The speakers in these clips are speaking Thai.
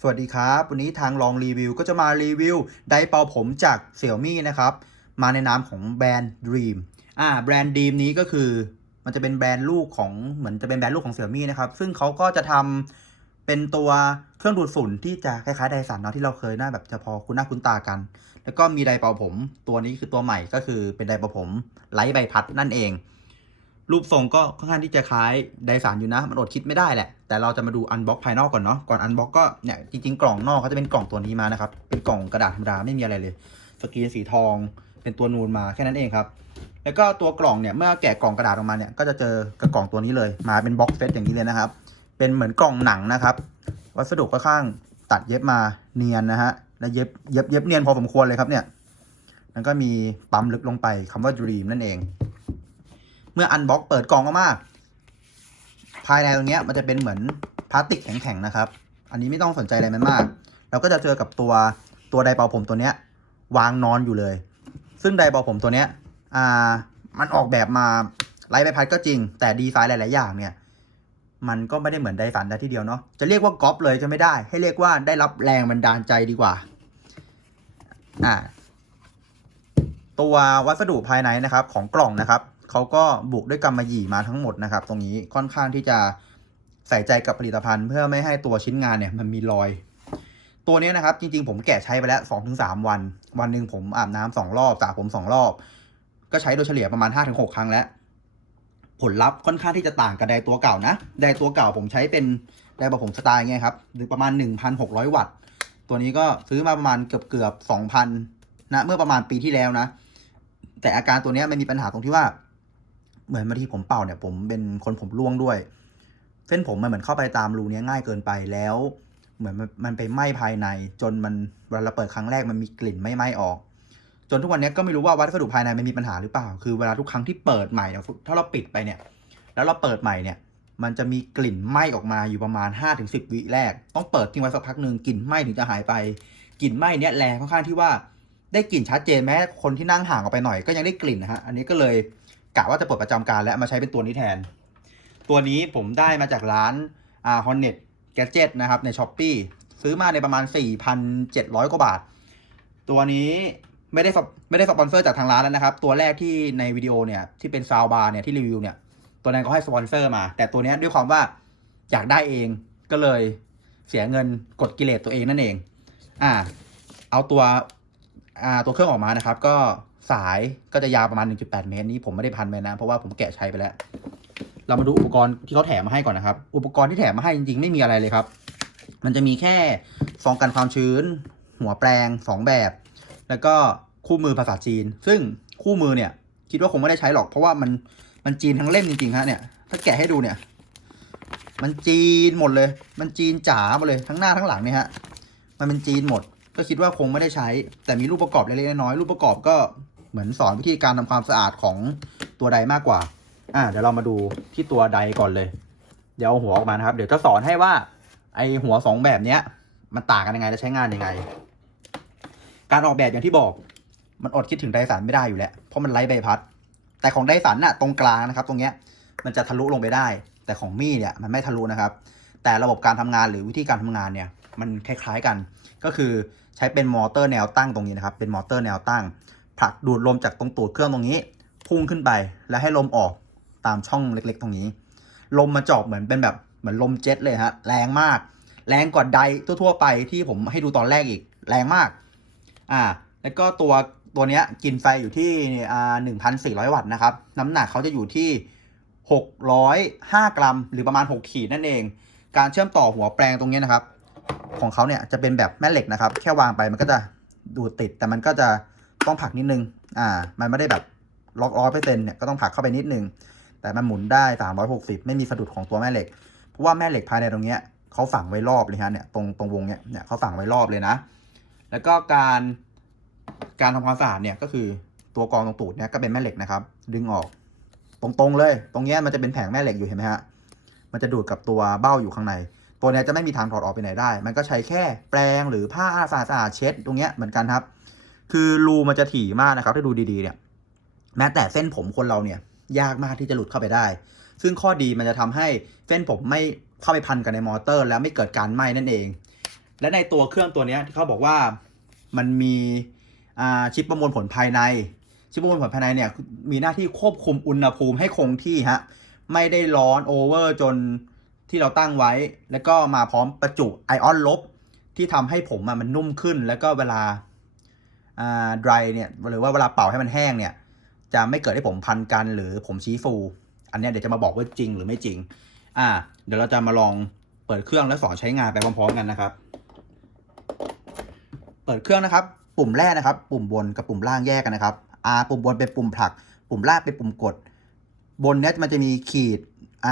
สวัสดีครับ วันนี้ทางลองรีวิวก็จะมารีวิวไดเป่าผมจาก Xiaomi นะครับ มาในนามของแบรนด์ Dream อ่าแบรนด์ Dream นี้ก็คือ มันจะเป็นแบรนด์ลูกของเหมือนจะเป็นแบรนด์ลูกของ Xiaomi นะครับ ซึ่งเขาก็จะทำเป็นตัวเครื่องดูดฝุ่นที่จะคล้ายๆไดสันเนาะที่เราเคยหน้าแบบเฉพาะคุ้นหน้าคุ้นตากัน แล้วก็มีไดเป่าผม ตัวนี้คือตัวใหม่ก็คือเป็นไดเป่าผมไร้ใบพัดนั่นเอง รูปทรงก็ค่อนข้างที่จะคล้ายไดสันอยู่นะ มันอดคิดไม่ได้แหละ แต่เราจะมาดูอันบ็อกภายนอกก่อนเนาะ ก่อนอันบ็อกก็เนี่ยจริงๆ กล่องนอกเขาจะเป็นกล่องตัวนี้มานะครับ เป็นกล่องกระดาษธรรมดาไม่มีอะไรเลย สกรีนสีทอง เป็นตัวนูนมาแค่นั้นเองครับ แล้วก็ตัวกล่องเนี่ยเมื่อแกะกล่องกระดาษออกมาเนี่ยก็จะเจอกับกล่องตัวนี้เลย มาเป็นบ็อกเซตอย่างนี้เลยนะครับ เป็นเหมือนกล่องหนังนะครับ วัสดุค่อนข้างตัดเย็บมาเนียนนะฮะ และเย็บเย็บเย็บเนียนพอสมควรเลยครับเนี่ย แล้วก็มีปั๊มลึกลงไปคำว่า Dream นั่นเอง เมื่ออันบ็อกเปิดกล่องออกมาภายในตรงนี้มันจะเป็นเหมือนพลาสติกแข็งๆนะครับ อันนี้ไม่ต้องสนใจอะไรมันมาก เราก็จะเจอกับตัวตัวไดร์เป่าผมตัวเนี้ยวางนอนอยู่เลย ซึ่งไดร์เป่าผมตัวเนี้ยอ่ามันออกแบบมาไร้ใบพัดก็จริง แต่ดีไซน์หลาย ๆ อย่างเนี่ย มันก็ไม่ได้เหมือนไดสันแต่ที่เดียวเนาะจะเรียกว่าก๊อปเลยจะไม่ได้ ให้เรียกว่าได้รับแรงบันดาลใจดีกว่าอ่าตัววัสดุภายในนะครับของกล่องนะครับ เขาก็บุกด้วยกำมะหยี่มาทั้งหมดนะครับ ตรงนี้ค่อนข้างที่จะใส่ใจกับผลิตภัณฑ์เพื่อไม่ให้ตัวชิ้นงานเนี่ยมันมีรอย ตัวนี้นะครับ จริงๆ ผมแกะใช้ไปแล้ว2อถึงสวัน วันหนึ่งผมอาบน้ำสองรอบสระผมสองรอบ ก็ใช้โดยเฉลี่ยประมาณ 5-6 ครั้งแล้วผลลัพธ์ค่อนข้างที่จะต่างกับไดตัวเก่านะไดตัวเก่าผมใช้เป็นไดร์แบบผมสไตล์ไงครับหรือประมาณ 1,600 วัตต์ ตัวนี้ก็ซื้อมาประมาณเกือบเกือบ2,000นะเมื่อประมาณปีที่แล้วนะ แต่อาการตัวนี้ยมันมีปัญหาตรงที่ว่า เหมือนบางทีผมเป่าเนี่ยผมเป็นคนผมร่วงด้วย เส้นผมมันเหมือนเข้าไปตามรูนี้ง่ายเกินไปแล้ว เหมือนมันไปไหม้ภายใน จนมันเวลาเราเปิดครั้งแรกมันมีกลิ่นไม่ไหม้ออก จนทุกวันนี้ก็ไม่รู้ว่าวัสดุภายในมันมีปัญหาหรือเปล่า คือเวลาทุกครั้งที่เปิดใหม่เนี่ยถ้าเราปิดไปเนี่ย แล้วเราเปิดใหม่เนี่ย มันจะมีกลิ่นไหม้ออกมาอยู่ประมาณ 5-10 วิแรก ต้องเปิดทิ้งไว้สักพักหนึ่งกลิ่นไหม้ถึงจะหายไปกลิ่นไหม้เนี่ยแรงค่อนข้างที่ว่าได้กลิ่นชัดเจนแม้คนที่นั่งห่างออกไปหน่อยก็ยังได้กลิ่นนะฮะ อันนี้ก็เลย กะว่าจะเปิดประจำการและมาใช้เป็นตัวนี้แทน ตัวนี้ผมได้มาจากร้านอ่าฮอนเน็ตแกจ็ตนะครับในช้อปปีซื้อมาในประมาณ 4,700 กว่าบาท ตัวนี้ไม่ได้ไม่ได้สปอนเซอร์จากทางร้านแล้วนะครับ ตัวแรกที่ในวิดีโอเนี่ยที่เป็นซาวบาร์เนี่ยที่รีวิวเนี่ยตัวนั้นก็ให้สปอนเซอร์มา แต่ตัวนี้ด้วยความว่าอยากได้เองก็เลยเสียเงินกดกิเลสตัวเองนั่นเอง อ่า เอาตัว ตัวเครื่องออกมานะครับ ก็สายก็จะยาวประมาณ 1.8 เมตรนี้ผมไม่ได้พันไปนะ เพราะว่าผมแกะใช้ไปแล้ว เรามาดูอุปกรณ์ที่เขาแถมมาให้ก่อนนะครับ อุปกรณ์ที่แถมมาให้จริงๆ ไม่มีอะไรเลยครับ มันจะมีแค่ซองกันความชื้น หัวแปรงสองแบบ แล้วก็คู่มือภาษาจีน ซึ่งคู่มือเนี่ย คิดว่าคงไม่ได้ใช้หรอก เพราะว่ามันมันจีนทั้งเล่มจริงๆฮะเนี่ยถ้าแกะให้ดูเนี่ย มันจีนหมดเลย มันจีนจ๋าหมดเลยทั้งหน้าทั้งหลังเนี่ยฮะมันเป็นจีนหมด ก็คิดว่าคงไม่ได้ใช้ แต่มีรูปประกอบเล็กๆน้อยๆรูปประกอบก็เหมือนสอนวิธีการทำความสะอาดของตัวใดมากกว่า อ่าเดี๋ยวเรามาดูที่ตัวใดก่อนเลย เดี๋ยวเอาหัวออกมานะครับ เดี๋ยวจะสอนให้ว่า ไอหัวสองแบบเนี้ย มันต่างกันยังไงและใช้งานยังไง การออกแบบอย่างที่บอก มันอดคิดถึงไดสันไม่ได้อยู่แล้วเพราะมันไร้ใบพัด แต่ของไดสันน่ะตรงกลางนะครับ ตรงเนี้ยมันจะทะลุลงไปได้ แต่ของมี่เนี่ยมันไม่ทะลุนะครับ แต่ระบบการทำงานหรือวิธีการทำงานเนี่ย มันคล้ายๆกัน ก็คือใช้เป็นมอเตอร์แนวตั้งตรงนี้นะครับ เป็นมอเตอร์แนวตั้ง ผลักดูดลมจากตรงตูดเครื่องตรงนี้ พุ่งขึ้นไปแล้วให้ลมออกตามช่องเล็กๆ ตรงนี้ ลมมาเจาะเหมือนเป็นแบบเหมือนลมเจ็ตเลยฮะแรงมาก แรงกว่าไดทั่วๆไปที่ผมให้ดูตอนแรกอีกแรงมากอ่าแล้วก็ตัวตัวเนี้ยกินไฟอยู่ที่อ่าหนึ่งพันสี่ร้อยวัตต์นะครับ น้ำหนักเขาจะอยู่ที่หกร้อยห้ากรัม หรือประมาณหกขีดนั่นเอง การเชื่อมต่อหัวแปลงตรงนี้นะครับ ของเขาเนี่ยจะเป็นแบบแม่เหล็กนะครับ แค่วางไปมันก็จะดูดติด แต่มันก็จะต้องผลักนิดนึง อ่า มันไม่ได้แบบล็อกร้อยเปอร์เซ็นต์เนี่ยก็ต้องผลักเข้าไปนิดนึง แต่มันหมุนได้สามร้อยหกสิบไม่มีสะดุดของตัวแม่เหล็ก เพราะว่าแม่เหล็กภายในตรงเนี้ยเขาฝังไว้รอบเลยฮะเนี่ยตรงตรงวงเนี้ยเนี่ยเขาฝังไว้รอบเลยนะ แล้วก็การการทำความสะอาดเนี่ยก็คือตัวกรองตรงตูดเนี่ยก็เป็นแม่เหล็กนะครับ ดึงออกตรงๆเลย ตรงเนี้ยมันจะเป็นแผงแม่เหล็กอยู่เห็นไหมฮะมันจะดูดกับตัวเบ้าอยู่ข้างใน ตัวนี้จะไม่มีทางถอดออกไปไหนได้ มันก็ใช้แค่แปรงหรือผ้าสะอาดๆเช็ดตรงเนี้ยเหมือนกันครับ คือรูมันจะถี่มากนะครับ ถ้าดูดีๆเนี่ย แม้แต่เส้นผมคนเราเนี่ยยากมากที่จะหลุดเข้าไปได้ ซึ่งข้อดีมันจะทำให้เส้นผมไม่เข้าไปพันกันในมอเตอร์ แล้วไม่เกิดการไหม้นั่นเอง และในตัวเครื่องตัวนี้ที่เขาบอกว่ามันมีชิปประมวลผลภายใน ชิปประมวลผลภายในเนี่ยมีหน้าที่ควบคุมอุณหภูมิให้คงที่ฮะ ไม่ได้ร้อนโอเวอร์จน ที่เราตั้งไว้ แล้วก็มาพร้อมประจุไอออนลบ ที่ทำให้ผมมันนุ่มขึ้น แล้วก็เวลาอ่า dry เนี่ยหรือว่าเวลาเป่าให้มันแห้งเนี่ย จะไม่เกิดให้ผมพันกันหรือผมชี้ฟู อันนี้เดี๋ยวจะมาบอกว่าจริงหรือไม่จริง อ่า เดี๋ยวเราจะมาลองเปิดเครื่องแล้วสอนใช้งานไปพร้อมๆกันนะครับ เปิดเครื่องนะครับ ปุ่มแรกนะครับ ปุ่มบนกับปุ่มล่างแยกกันนะครับ R ปุ่มบนเป็นปุ่มผลัก ปุ่มล่างเป็นปุ่มกด บนเนี้ยมันจะมีขีด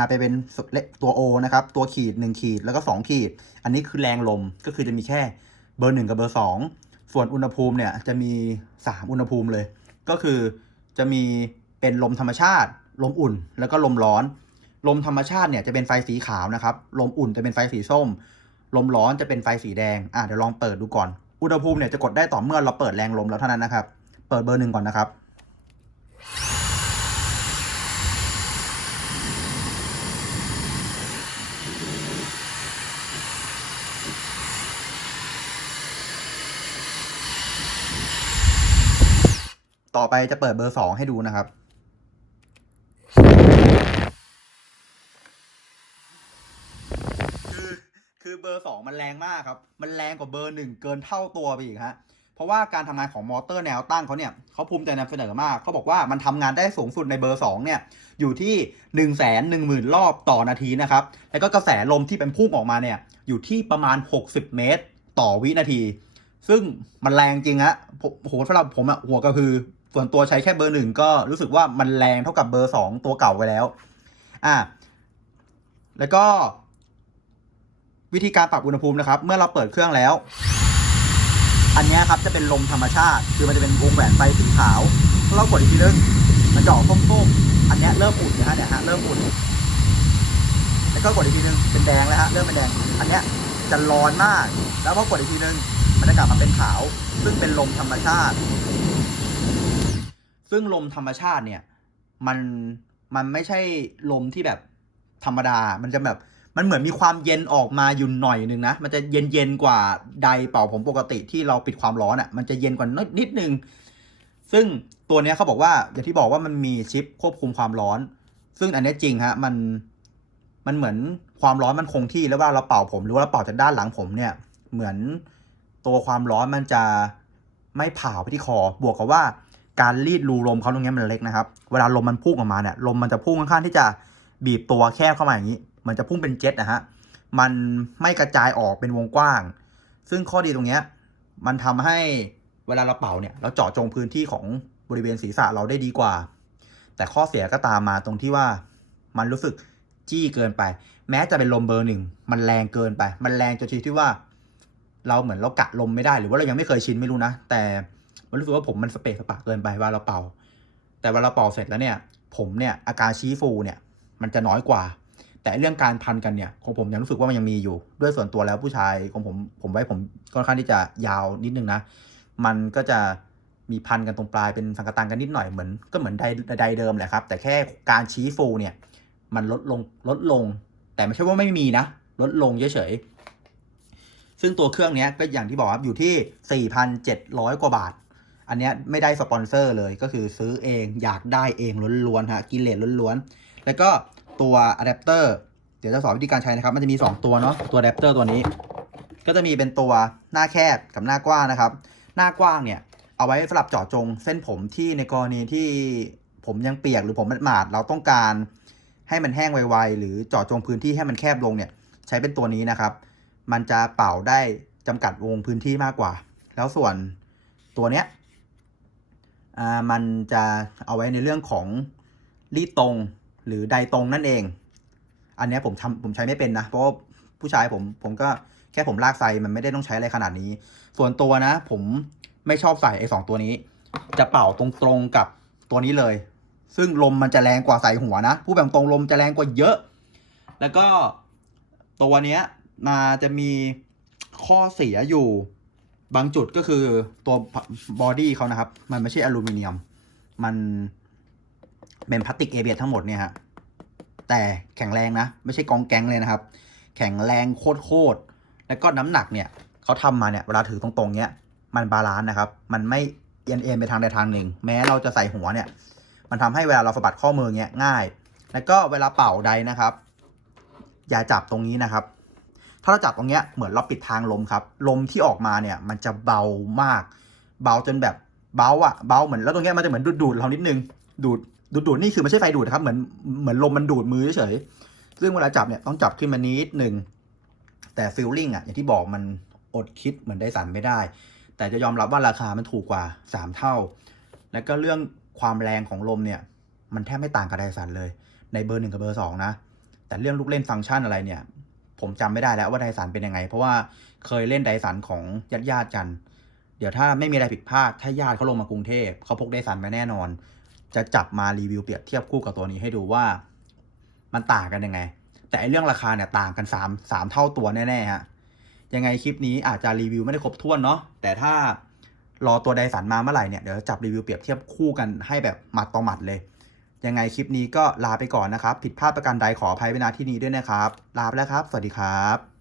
R ไปเป็นตัว O นะครับ ตัวขีด 1 ขีดแล้วก็ 2 ขีด อันนี้คือแรงลมก็คือจะมีแค่เบอร์ 1 กับเบอร์ 2 ส่วนอุณหภูมิเนี่ยจะมี 3 อุณหภูมิเลย ก็คือจะมีเป็นลมธรรมชาติ ลมอุ่น แล้วก็ลมร้อน ลมธรรมชาติเนี่ยจะเป็นไฟสีขาวนะครับ ลมอุ่นจะเป็นไฟสีส้ม ลมร้อนจะเป็นไฟสีแดง อะเดี๋ยวลองเปิดดูก่อน อุณหภูมิเนี่ยจะกดได้ต่อเมื่อเราเปิดแรงลมแล้วเท่านั้นนะครับ เปิดเบอร์หนึ่งก่อนนะครับ ต่อไปจะเปิดเบอร์สองให้ดูนะครับ คือคือเบอร์สองมันแรงมากครับ มันแรงกว่าเบอร์หนึ่งเกินเท่าตัวไปอีกฮะ เพราะว่าการทำงานของมอเตอร์แนวตั้งเขาเนี่ยเขาภูมิใจนำเสนอมาก เขาบอกว่ามันทำงานได้สูงสุดในเบอร์สองเนี่ย อยู่ที่1นึ่งแสนหนึ่งหมื่นรอบต่อนาทีนะครับ แล้วก็กระแสลมที่เป็นพุ่งออกมาเนี่ย อยู่ที่ประมาณ60เมตร ต่อวินาทีซึ่งมันแรงจริงฮะโหสำหรับผมอะหัวกระพือ ส่วนตัวใช้แค่เบอร์หนึ่งก็รู้สึกว่ามันแรงเท่ากับเบอร์สองตัวเก่าไปแล้ว อ่า แล้วก็ วิธีการปรับอุณหภูมินะครับ เมื่อเราเปิดเครื่องแล้ว อันนี้ครับจะเป็นลมธรรมชาติ คือมันจะเป็นวงแหวนไฟสีขาวเรากดอีกทีนึงมันจะอกส้มๆอันนี้เริ่มอุ่นนะฮะเนี่ยฮะเริ่มอุ่นแล้วก็กดอีกทีนึงเป็นแดงแล้วฮะเริ่มเป็นแดง อันนี้จะร้อนมาก แล้วพอกดอีกทีนึงมันจะกลับมาเป็นขาว ซึ่งเป็นลมธรรมชาติ ซึ่งลมธรรมชาติเนี่ย มันมันไม่ใช่ลมที่แบบธรรมดา มันจะแบบมันเหมือนมีความเย็นออกมาอยู่หน่อยนึงนะ มันจะเย็นเย็นกว่าไดเป่าผมปกติที่เราปิดความร้อนอะ่ะ มันจะเย็นกว่านิดนิดนึง ซึ่งตัวเนี้ยเขาบอกว่าอย่างที่บอกว่ามันมีชิปควบคุมความร้อน ซึ่งอันเนี้ยจริงฮะ มันมันเหมือนความร้อนมันคงที่แล้วว่าเราเป่าผมหรือว่าเราเป่าจากด้านหลังผมเนี่ย เหมือนตัวความร้อนมันจะไม่เผาไปที่คอบวกกับว่า การรีดรูลมเขาตรงนี้มันเล็กนะครับ เวลาลมมันพุ่งออกมาเนี่ยลมมันจะพุ่งค่อนข้างที่จะบีบตัวแคบเข้ามาอย่างนี้ มันจะพุ่งเป็นเจ็ตนะฮะ มันไม่กระจายออกเป็นวงกว้าง ซึ่งข้อดีตรงนี้มันทำให้เวลาเราเป่าเนี่ยเราเจาะจงพื้นที่ของบริเวณศีรษะเราได้ดีกว่า แต่ข้อเสียก็ตามมาตรงที่ว่ามันรู้สึกจี้เกินไป แม้จะเป็นลมเบอร์หนึ่งมันแรงเกินไป มันแรงจนทีที่ว่า เราเหมือนเรากะลมไม่ได้หรือว่าเรายังไม่เคยชินไม่รู้นะ แต่ มันรู้สึกว่าผมมันสเปะสปะเกินไปว่าเราเป่า แต่เวลาเราเป่าเสร็จแล้วเนี่ย ผมเนี่ยอาการชี้ฟูเนี่ย มันจะน้อยกว่า แต่เรื่องการพันกันเนี่ยของผมยังรู้สึกว่ามันยังมีอยู่ ด้วยส่วนตัวแล้วผู้ชายของผมผมไว้ผมค่อนข้างที่จะยาวนิดนึงนะ มันก็จะมีพันกันตรงปลายเป็นสังกตังกันนิดหน่อยเหมือนก็เหมือนไดไดเดิมแหละครับ แต่แค่การชี้ฟูเนี่ยมันลดลงลดลง แต่ไม่ใช่ว่าไม่มีนะ ลดลงเฉยๆซึ่งตัวเครื่องเนี้ยก็อย่างที่บอกครับอยู่ที่ 4,700 กว่าบาท อันนี้ไม่ได้สปอนเซอร์เลยก็คือซื้อเองอยากได้เองล้วนๆฮะกิเลสล้วนๆ แล้วก็ตัวอะแดปเตอร์เดี๋ยวจะสอนวิธีการใช้นะครับ มันจะมี 2 ตัวเนาะตัวอะแดปเตอร์ตัวนี้ ก็จะมีเป็นตัวหน้าแคบกับหน้ากว้างนะครับ หน้ากว้างเนี่ยเอาไว้สำหรับเจาะจงเส้นผมที่ในกรณีที่ผมยังเปียกหรือผมมันหมาดเราต้องการให้มันแห้งไวๆ หรือเจาะจงพื้นที่ให้มันแคบลงเนี่ยใช้เป็นตัวนี้นะครับ มันจะเป่าได้จำกัดวงพื้นที่มากกว่า แล้วส่วนตัวเนี้ย มันจะเอาไว้ในเรื่องของรีดตรงหรือไดตรงนั่นเอง อันนี้ผมทำผมใช้ไม่เป็นนะ เพราะว่าผู้ชายผมผมก็แค่ผมลากไซมันไม่ได้ต้องใช้อะไรขนาดนี้ ส่วนตัวนะ ผมไม่ชอบใส่ไอ้สองตัวนี้ จะเป่าตรงๆกับตัวนี้เลย ซึ่งลมมันจะแรงกว่าใส่หัวนะผู้แบบตรงลมจะแรงกว่าเยอะ แล้วก็ตัวเนี้ยมาจะมีข้อเสียอยู่ บางจุดก็คือตัวบอดี้เขานะครับ มันไม่ใช่อลูมิเนียม มันเป็นพลาสติกเอเบียทั้งหมดเนี่ยฮะแต่แข็งแรงนะ ไม่ใช่กองแกงเลยนะครับ แข็งแรงโคตรๆแล้วก็น้ำหนักเนี่ยเขาทำมาเนี่ยเวลาถือตรงๆเนี้ยมันบาลานซ์นะครับ มันไม่เอียงเอียงไปทางใดทางหนึ่ง แม้เราจะใส่หัวเนี่ย มันทำให้เวลาเราสะบัดข้อมือเงี้ยง่าย แล้วก็เวลาเป่าใดนะครับ อย่าจับตรงนี้นะครับ ถ้าเราจับตรงเนี้ยเหมือนเราปิดทางลมครับ ลมที่ออกมาเนี่ยมันจะเบามาก เบาจนแบบเบาอะเบาเหมือนแล้วตรงเนี้ยมันจะเหมือนดูดดูดเรานิดนึงดูดดูดดูดนี่คือไม่ใช่ไฟดูดนะครับเหมือนเหมือนลมมันดูดมือเฉยซึ่งเวลาจับเนี่ยต้องจับขึ้นมานิดหนึ่งแต่ฟีลลิ่งอะอย่างที่บอกมันอดคิดเหมือนไดสันไม่ได้ แต่จะยอมรับว่าราคามันถูกกว่า 3 เท่า แล้วก็เรื่องความแรงของลมเนี่ย มันแทบไม่ต่างกับไดสันเลย ในเบอร์หนึ่งกับเบอร์สองนะ แต่เรื่องลูกเล่นฟังก์ชันอะไรเนี่ย ผมจำไม่ได้แล้วว่าไดสันเป็นยังไง เพราะว่าเคยเล่นไดสันของญาติญาติๆกัน เดี๋ยวถ้าไม่มีอะไรผิดพลาด ถ้าญาติเขาลงมากรุงเทพเขาพกไดสันมาแน่นอน จะจับมารีวิวเปรียบเทียบคู่กับตัวนี้ให้ดูว่ามันต่างกันยังไง แต่เรื่องราคาเนี่ยต่างกัน3 3เท่าตัวแน่ๆฮะยังไงคลิปนี้อาจจะรีวิวไม่ได้ครบถ้วนเนาะแต่ถ้ารอตัวไดสันมาเมื่อไหร่เนี่ยเดี๋ยวจับรีวิวเปรียบเทียบคู่กันให้แบบหมัดต่อหมัดเลย ยังไงคลิปนี้ก็ลาไปก่อนนะครับ ผิดพลาดประการใดขออภัยเวลาที่นี้ด้วยนะครับ ลาไปแล้วครับ สวัสดีครับ